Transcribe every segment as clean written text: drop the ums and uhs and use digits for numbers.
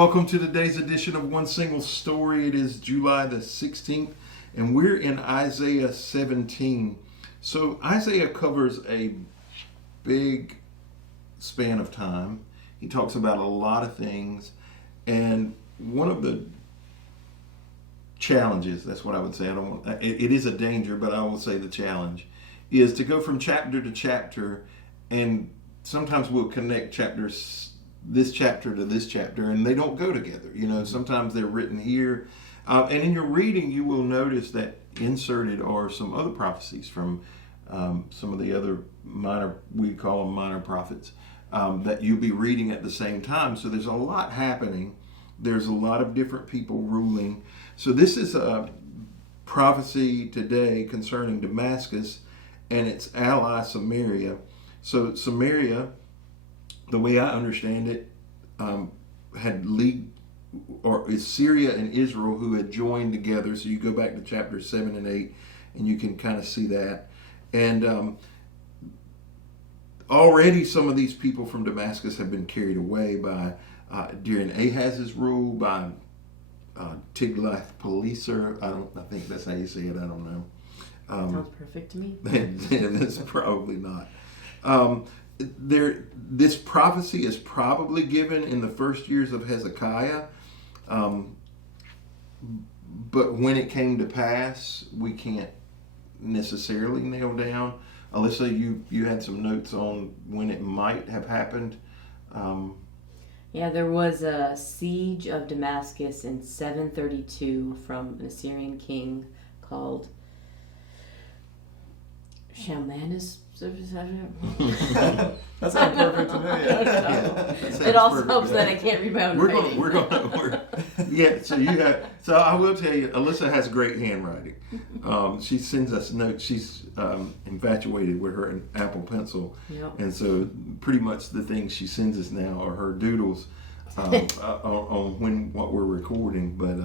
welcome to today's edition of One Single Story. It is July the 16th, and we're in Isaiah 17. So Isaiah covers a big span of time. He talks about a lot of things, and one of the challenges, that's what I would say, it is a danger, but I will say the challenge, is to go from chapter to chapter, and sometimes we'll connect this chapter to this chapter, and they don't go together. Sometimes they're written here. And in your reading, you will notice that inserted are some other prophecies from some of the other we call them minor prophets, that you'll be reading at the same time. So there's a lot happening. There's a lot of different people ruling. So this is a prophecy today concerning Damascus and its ally Samaria. So Samaria, the way I understand it, had leagued, or is Syria and Israel who had joined together. So you go back to chapters 7 and 8, and you can kind of see that. And already some of these people from Damascus have been carried away by during Ahaz's rule, by Tiglath-Pileser. I think that's how you say it. I don't know. Sounds perfect to me. That's probably not. This prophecy is probably given in the first years of Hezekiah, but when it came to pass, we can't necessarily nail down. Alyssa, you had some notes on when it might have happened. Yeah, there was a siege of Damascus in 732 from an Assyrian king called Shalmaneser. That sounds perfect to me. It also helps that I can't read my own writing. So I will tell you, Alyssa has great handwriting. She sends us notes. She's infatuated with her Apple Pencil. Yep. And so pretty much the things she sends us now are her doodles on what we're recording. But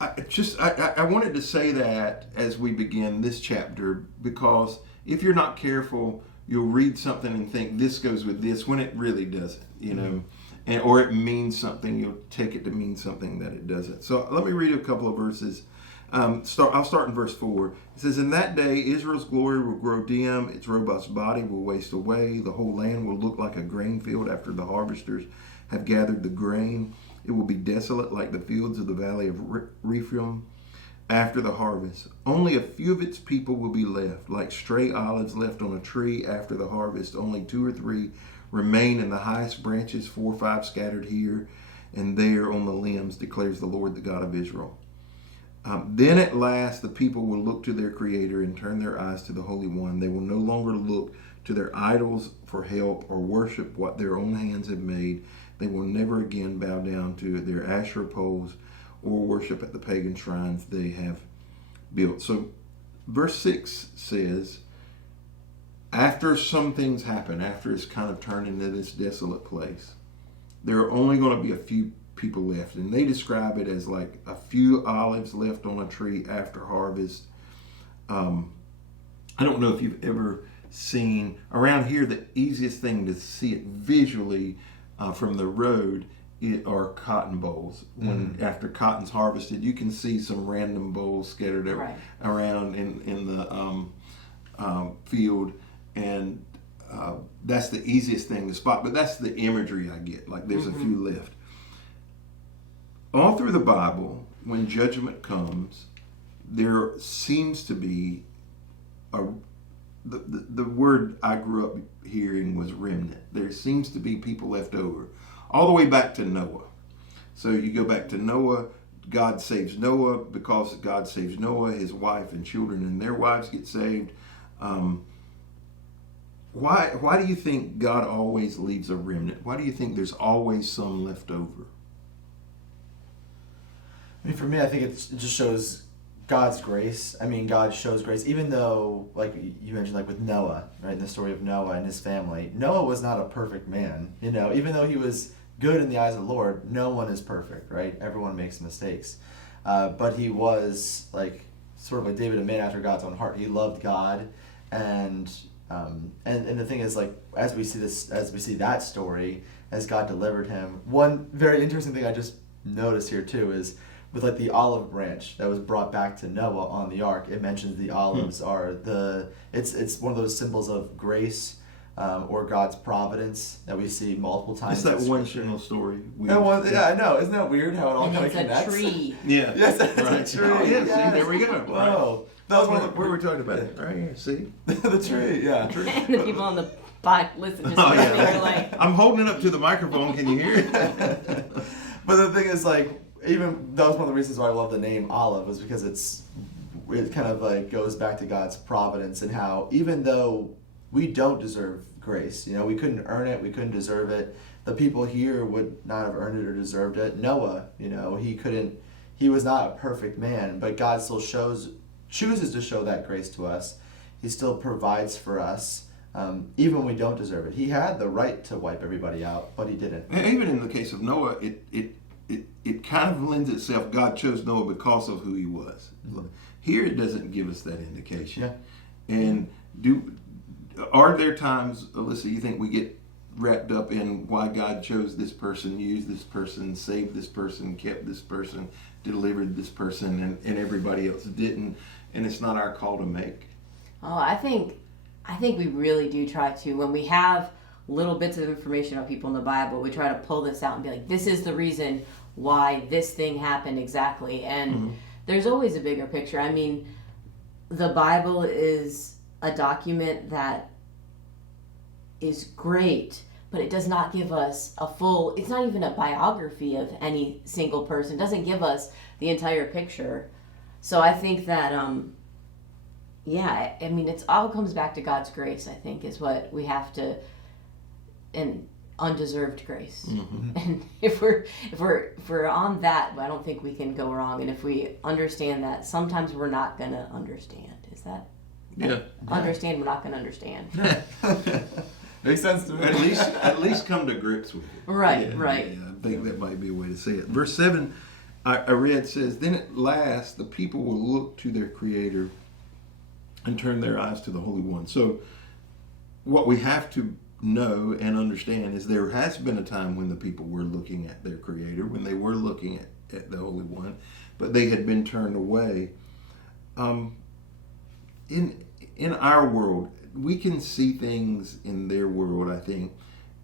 I wanted to say that as we begin this chapter, because if you're not careful, you'll read something and think this goes with this when it really doesn't, or it means something. You'll take it to mean something that it doesn't. So let me read a couple of verses. I'll start in verse 4. It says, "In that day Israel's glory will grow dim, its robust body will waste away, the whole land will look like a grain field after the harvesters have gathered the grain. It will be desolate like the fields of the valley of Rephaim after the harvest. Only a few of its people will be left, like stray olives left on a tree after the harvest. Only 2 or 3 remain in the highest branches, 4 or 5 scattered here and there on the limbs, declares the Lord, the God of Israel. Then at last the people will look to their Creator and turn their eyes to the Holy One. They will no longer look to their idols for help or worship what their own hands have made. They will never again bow down to their Asherah poles or worship at the pagan shrines they have built." So verse 6 says, after some things happen, after it's kind of turned into this desolate place, there are only going to be a few people left. And they describe it as like a few olives left on a tree after harvest. I don't know if you've ever seen, around here, the easiest thing to see it visually from the road are cotton bolls. When after cotton's harvested, you can see some random bolls scattered around in the field, and that's the easiest thing to spot. But that's the imagery I get. Like there's a few left. All through the Bible, when judgment comes, there seems to be the word I grew up hearing was remnant. There seems to be people left over, all the way back to Noah. So you go back to Noah, God saves Noah. Because God saves Noah, his wife and children and their wives get saved. Why do you think God always leaves a remnant? Why do you think there's always some left over? I mean, for me, I think it just shows God's grace. I mean, God shows grace, even though, like you mentioned, like with Noah, right, in the story of Noah and his family, Noah was not a perfect man. Even though he was good in the eyes of the Lord, no one is perfect, right? Everyone makes mistakes. But he was, like, sort of like David, a man after God's own heart. He loved God, and And the thing is, like, as we see that story, as God delivered him, one very interesting thing I just noticed here too is with like the olive branch that was brought back to Noah on the ark. It mentions the olives are it's one of those symbols of grace. Or God's providence that we see multiple times. It's that one single story. Yeah, I know. Isn't that weird how it all kind of connects? It's a tree. Yeah. Yes, it's right. a tree. Oh, yeah, yes. see, there we go. Whoa. That was one of the... Where we're talking about it. Right here, see? The tree, yeah. The tree. And the people on the listen just Oh, yeah. they're like, I'm holding it up to the microphone. Can you hear it? But the thing is, like, even that was one of the reasons why I love the name Olive, was because it kind of like goes back to God's providence and how even though we don't deserve grace, we couldn't earn it, we couldn't deserve it. The people here would not have earned it or deserved it. Noah, he was not a perfect man, but God still chooses to show that grace to us. He still provides for us, even when we don't deserve it. He had the right to wipe everybody out, but he didn't. And even in the case of Noah, it kind of lends itself. God chose Noah because of who he was. Mm-hmm. Here, it doesn't give us that indication. Yeah. And are there times, Alyssa, you think we get wrapped up in why God chose this person, used this person, saved this person, kept this person, delivered this person, and everybody else didn't, and it's not our call to make? oh, I think we really do try to. When we have little bits of information on people in the Bible, we try to pull this out and be like, this is the reason why this thing happened exactly. And there's always a bigger picture. I mean, the Bible is a document that is great, but it does not give us it's not even a biography of any single person. It doesn't give us the entire picture. So I think that, it all comes back to God's grace, I think, is what we have to, and undeserved grace. Mm-hmm. And if we're on that, I don't think we can go wrong. And if we understand that, sometimes we're not going to understand. Is that? Yeah. Understand, we're not going to understand. Makes sense to me. At least come to grips with it. Right, Yeah, right. Yeah, I think that might be a way to say it. Verse 7, I read, says, "Then at last the people will look to their Creator and turn their eyes to the Holy One." So what we have to know and understand is there has been a time when the people were looking at their Creator, when they were looking at the Holy One, but they had been turned away. In our world, we can see things in their world, I think,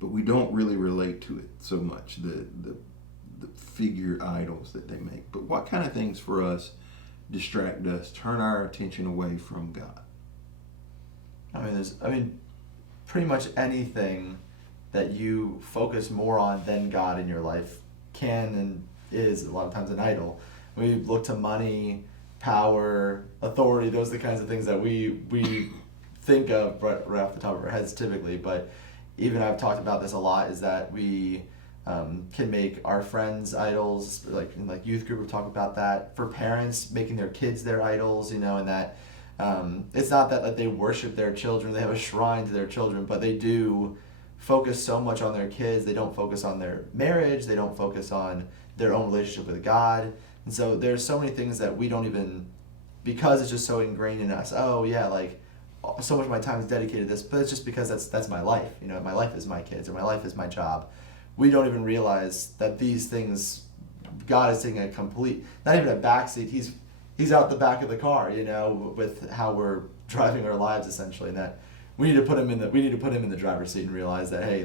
but we don't really relate to it so much, the figure idols that they make. But what kind of things for us distract us, turn our attention away from God? Pretty much anything that you focus more on than God in your life can and is a lot of times an idol. We look to money, power, authority. Those are the kinds of things that we think of right off the top of our heads typically. But even I've talked about this a lot, is that we can make our friends idols. Like in youth group, we've talked about that. For parents, making their kids their idols, and that it's not that they worship their children, they have a shrine to their children, but they do focus so much on their kids. They don't focus on their marriage. They don't focus on their own relationship with God. And so there's so many things that we don't even, because it's just so ingrained in us. Oh yeah, so much of my time is dedicated to this, but it's just because that's my life. My life is my kids, or my life is my job. We don't even realize that these things, God is taking a complete, not even a backseat. He's out the back of the car, with how we're driving our lives essentially, and that we need to put him in the driver's seat and realize that, hey,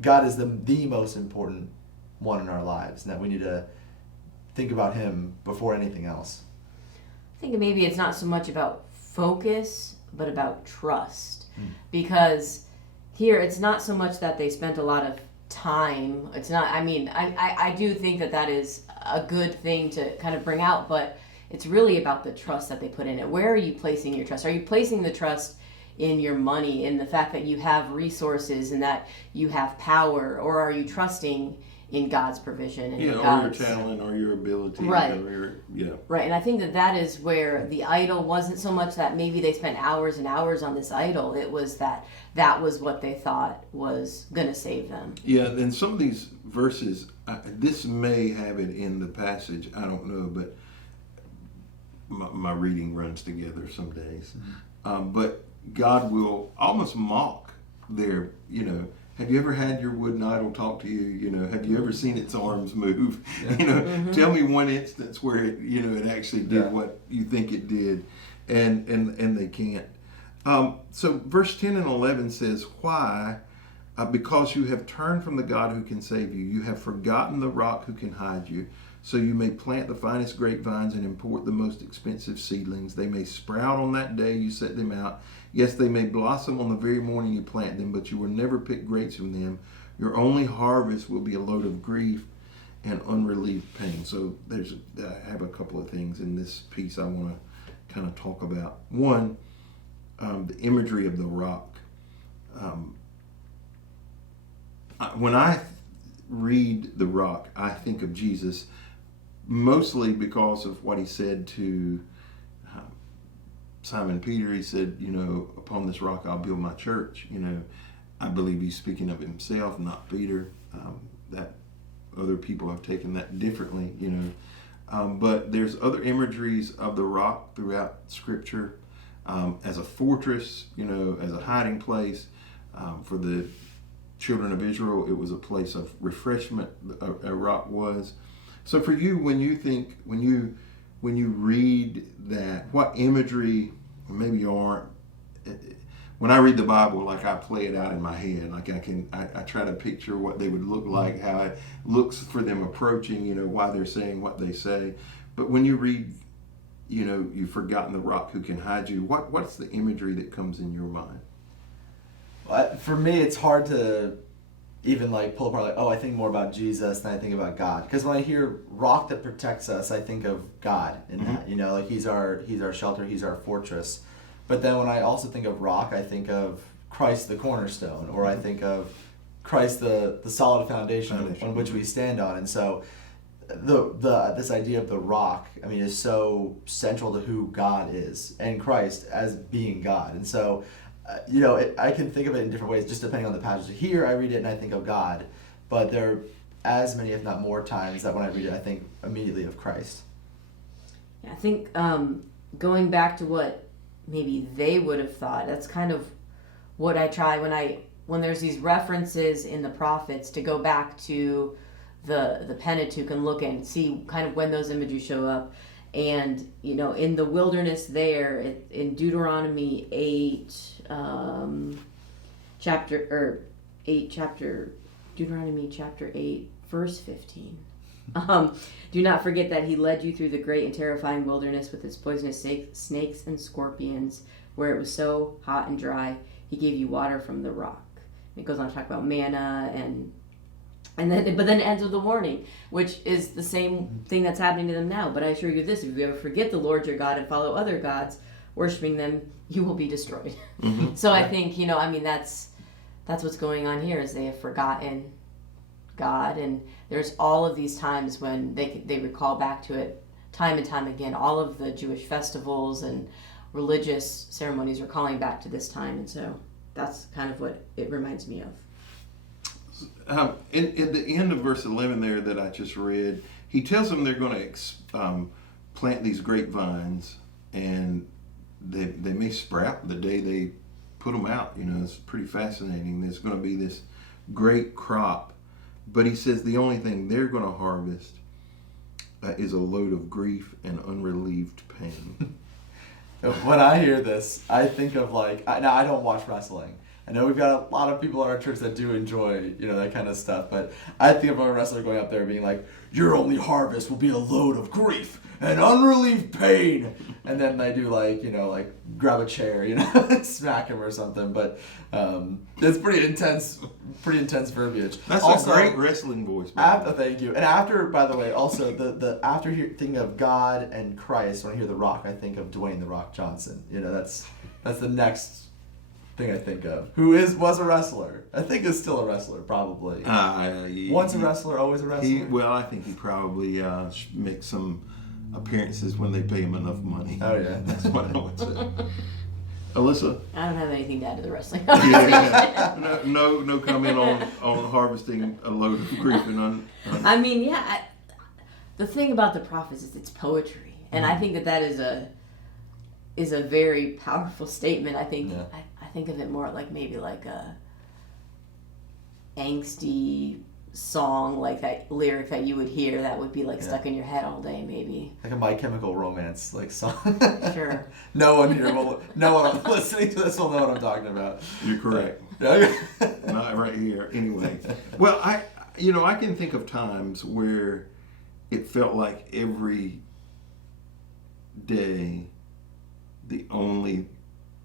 God is the most important one in our lives, and that we need to think about him before anything else. I think maybe it's not so much about focus, but about trust. Because here it's not so much that they spent a lot of time. It's not, I do think that is a good thing to kind of bring out, but it's really about the trust that they put in it. Where are you placing your trust? Are you placing the trust in your money, in the fact that you have resources and that you have power, or are you trusting in God's provision and God's, or your talent, or your ability, right? Right, and I think that is where the idol wasn't so much that maybe they spent hours and hours on this idol. It was that was what they thought was going to save them. Yeah, and some of these verses, this may have it in the passage. I don't know, but my reading runs together some days. But God will almost mock their, have you ever had your wooden idol talk to you? Have you ever seen its arms move? Tell me one instance where it, it actually did what you think it did, and they can't. So verse 10 and 11 says, why? Because you have turned from the God who can save you. You have forgotten the rock who can hide you. So you may plant the finest grapevines and import the most expensive seedlings. They may sprout on that day you set them out. Yes, they may blossom on the very morning you plant them, but you will never pick grapes from them. Your only harvest will be a load of grief and unrelieved pain. So I have a couple of things in this piece I want to kind of talk about. One, the imagery of the rock. When I read the rock, I think of Jesus, mostly because of what he said to Simon Peter. He said, upon this rock I'll build my church. I believe he's speaking of himself, not Peter. That other people have taken that differently, but there's other imageries of the rock throughout Scripture, as a fortress, as a hiding place. For the children of Israel, it was a place of refreshment. A rock was. So for you, when you read that, what imagery? Maybe you aren't. When I read the Bible, like I play it out in my head, like I try to picture what they would look like, how it looks for them approaching, why they're saying what they say. But when you read, you've forgotten the rock who can hide you. What's the imagery that comes in your mind? For me, it's hard to even pull apart I think more about Jesus than I think about God. Because when I hear rock that protects us, I think of God in that. He's our shelter, he's our fortress. But then when I also think of rock, I think of Christ the cornerstone, or I think of Christ the solid foundation on which we stand on. And so this idea of the rock, is so central to who God is, and Christ as being God. And so I can think of it in different ways, just depending on the passage. Here, I read it and I think of God, but there are as many, if not more, times that when I read it, I think immediately of Christ. I think going back to what maybe they would have thought, that's kind of what I try when there's these references in the prophets to go back to the Pentateuch and look and see kind of when those images show up. And, in the wilderness there, in Deuteronomy 8, Deuteronomy chapter 8, verse 15. Do not forget that he led you through the great and terrifying wilderness with its poisonous snakes and scorpions, where it was so hot and dry. He gave you water from the rock. It goes on to talk about manna but then it ends with a warning, which is the same thing that's happening to them now. But I assure you this, if you ever forget the Lord your God and follow other gods, worshiping them, you will be destroyed. Mm-hmm. So I think, that's what's going on here, is they have forgotten God. And there's all of these times when they recall back to it time and time again. All of the Jewish festivals and religious ceremonies are calling back to this time. And so that's kind of what it reminds me of. In the end of verse 11 there that I just read, he tells them they're going to plant these grapevines, and they may sprout the day they put them out. It's pretty fascinating. There's going to be this great crop, but he says the only thing they're going to harvest is a load of grief and unrelieved pain. When I hear this, I think of now I don't watch wrestling. I know we've got a lot of people in our church that do enjoy, that kind of stuff, but I think of a wrestler going up there being like, your only harvest will be a load of grief and unrelieved pain. And then they do grab a chair, and smack him or something. But it's pretty intense verbiage. That's also a great wrestling voice. Thank you. And after, by the way, also the after thinking of God and Christ, when I hear The Rock, I think of Dwayne "The Rock" Johnson. That's the next thing I think of, who was a wrestler. I think is still a wrestler, probably. Once a wrestler, always a wrestler. I think he probably makes some appearances when they pay him enough money. Oh yeah, that's what I would say. Alyssa? I don't have anything to add to the wrestling. No comment on harvesting a load of grief and the thing about the prophets is it's poetry, and I think that is is a very powerful statement. I think Yeah. I think of it more like maybe like a angsty song, like that lyric that you would hear that would be like stuck in your head all day, maybe. Like a My Chemical Romance like song. Sure. No one listening to this will know what I'm talking about. You're correct. Okay. Not right here. Anyway, well, I can think of times where it felt like every day the only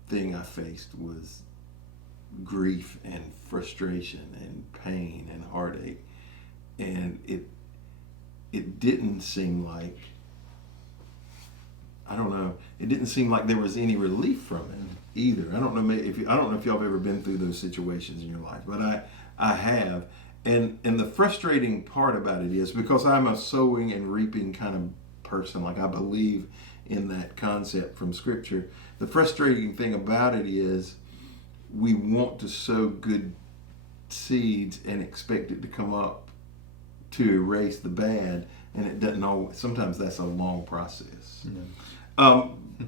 thing I faced was grief and frustration and pain and heartache, and it didn't seem like, I don't know, it didn't seem like there was any relief from it either. I don't know if y'all have ever been through those situations in your life, but I have. And the frustrating part about it is, because I'm a sowing and reaping kind of person, like I believe in that concept from Scripture. The frustrating thing about it is we want to sow good seeds and expect it to come up to erase the bad, and it doesn't always. Sometimes that's a long process. Yeah.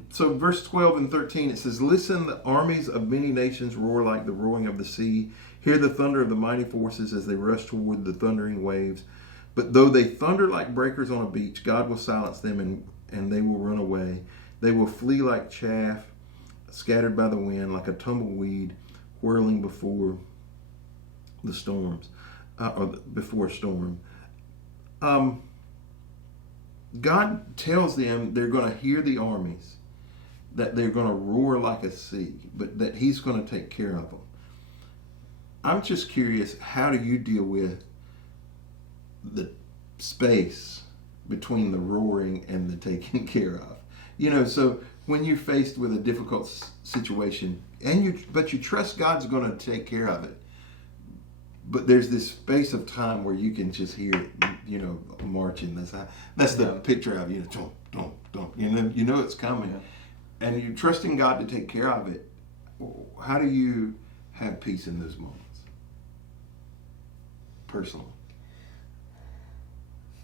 So verse 12 and 13, it says, "Listen, the armies of many nations roar like the roaring of the sea. Hear the thunder of the mighty forces as they rush toward the thundering waves. But though they thunder like breakers on a beach, God will silence them, and they will run away. They will flee like chaff scattered by the wind, like a tumbleweed whirling before the storms, or before a storm." God tells them they're going to hear the armies, that they're going to roar like a sea, but that He's going to take care of them. I'm just curious, how do you deal with the space between the roaring and the taking care of? So when you're faced with a difficult situation, but you trust God's going to take care of it, but there's this space of time where you can just hear it, marching. That's the picture of don't. You know it's coming, and you're trusting God to take care of it. How do you have peace in those moments, personally?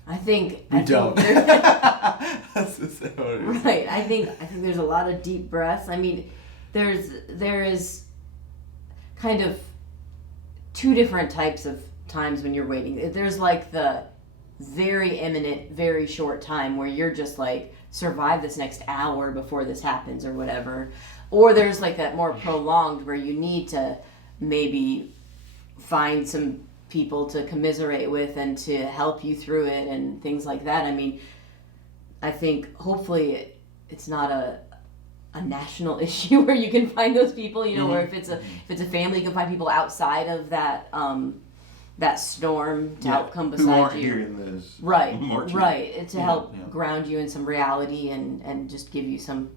I think don't. That's the same what it is. Right. I think there's a lot of deep breaths. I mean, there is kind of two different types of times when you're waiting. There's like the very imminent, very short time where you're just like, survive this next hour before this happens or whatever. Or there's like that more prolonged where you need to maybe find some people to commiserate with and to help you through it and things like that. I mean, I think hopefully it's not a national issue where you can find those people, or if it's a family, you can find people outside of that that storm to help come beside you. Who aren't hearing this. Right, marching. right. To help ground you in some reality and just give you some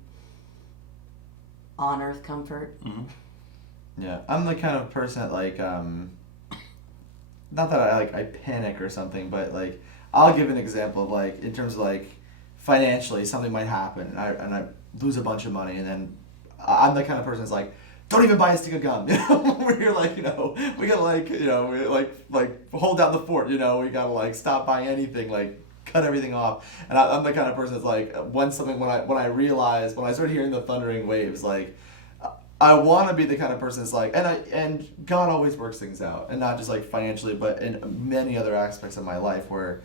on-earth comfort. Mm-hmm. Yeah, I'm the kind of person that like, not that I panic or something, but like, I'll give an example of like, in terms of like, financially, something might happen and I lose a bunch of money, and then I'm the kind of person that's like, don't even buy a stick of gum, where you're like, we gotta like hold down the fort, we gotta like stop buying anything, like cut everything off. And I'm the kind of person that's like, when I realize, when I start hearing the thundering waves, like, I want to be the kind of person that's like, and God always works things out, and not just like financially, but in many other aspects of my life, where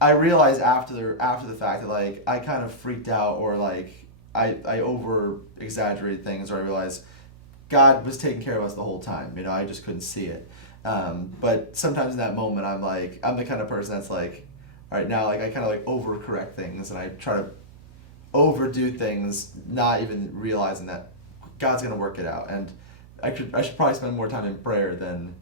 I realized after the fact that like I kind of freaked out, or like I over exaggerated things, or I realized God was taking care of us the whole time. I just couldn't see it. But sometimes in that moment, I'm the kind of person that's like, all right, now like I kind of like overcorrect things, and I try to overdo things, not even realizing that God's gonna work it out. And I should probably spend more time in prayer than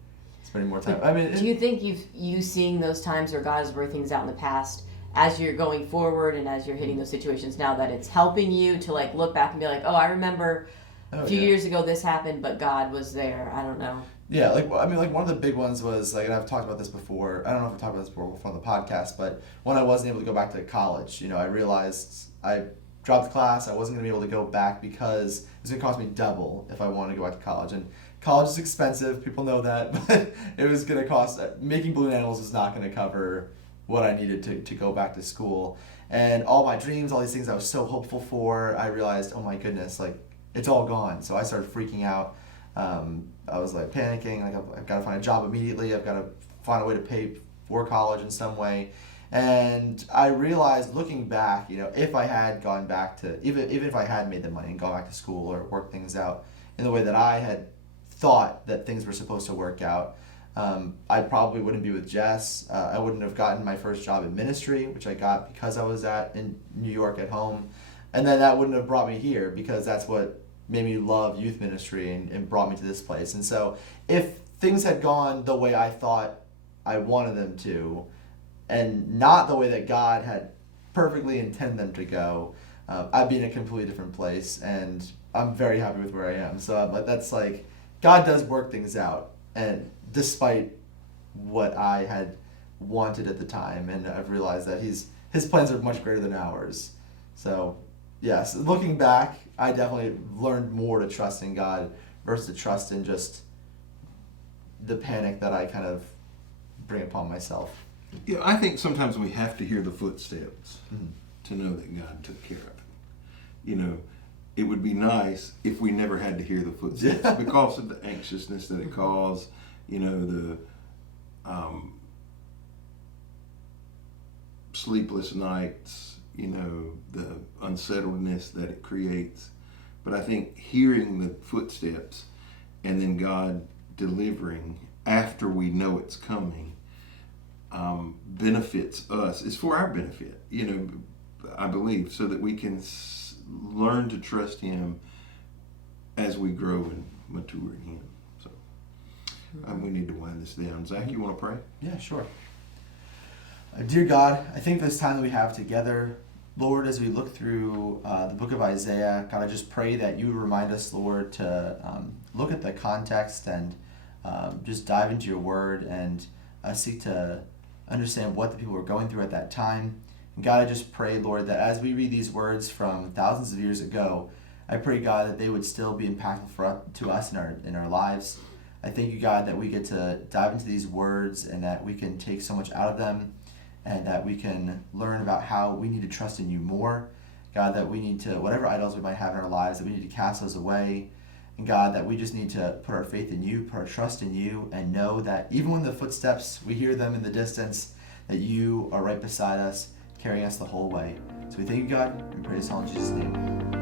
spending more time. I mean, do you think you seeing those times where God has worked things out in the past, as you're going forward and as you're hitting those situations now, that it's helping you to like look back and be like, oh, I remember a few years ago this happened, but God was there. I don't know. Yeah, one of the big ones was like, and I've talked about this before. I don't know if I've talked about this before on the podcast, but when I wasn't able to go back to college, I realized I dropped the class. I wasn't going to be able to go back because it was going to cost me double if I wanted to go back to college. And college is expensive. People know that, but it was going to cost. Making balloon animals is not going to cover what I needed to go back to school. And all my dreams, all these things I was so hopeful for, I realized, oh my goodness, like, it's all gone. So I started freaking out. I was like panicking, like I've got to find a job immediately. I've got to find a way to pay for college in some way. And I realized, looking back, if I had gone back to, even if I had made the money and gone back to school or worked things out in the way that I had thought that things were supposed to work out, I probably wouldn't be with Jess. I wouldn't have gotten my first job in ministry, which I got because I was in New York at home. And then that wouldn't have brought me here, because that's what made me love youth ministry and brought me to this place. And so if things had gone the way I thought I wanted them to, and not the way that God had perfectly intended them to go, I'd be in a completely different place. And I'm very happy with where I am. So that's like, God does work things out, and despite what I had wanted at the time, and I've realized that his plans are much greater than ours. So yes, looking back, I definitely learned more to trust in God versus to trust in just the panic that I kind of bring upon myself. Yeah, I think sometimes we have to hear the footsteps to know that God took care of it. It would be nice if we never had to hear the footsteps because of the anxiousness that it caused, the sleepless nights, the unsettledness that it creates. But I think hearing the footsteps and then God delivering after we know it's coming benefits us. It's for our benefit, I believe, so that we can learn to trust Him as we grow and mature in Him. So we need to wind this down. Zach, you want to pray? Yeah, sure. Dear God, I think this time that we have together, Lord, as we look through the book of Isaiah, God, I just pray that you would remind us, Lord, to look at the context and just dive into your word and seek to understand what the people were going through at that time. And God, I just pray, Lord, that as we read these words from thousands of years ago, I pray, God, that they would still be impactful to us in our lives. I thank you, God, that we get to dive into these words and that we can take so much out of them, and that we can learn about how we need to trust in you more. God, that we need to, whatever idols we might have in our lives, that we need to cast those away. And God, that we just need to put our faith in you, put our trust in you, and know that even when the footsteps, we hear them in the distance, that you are right beside us, carrying us the whole way. So we thank you, God. We pray this all in Jesus' name.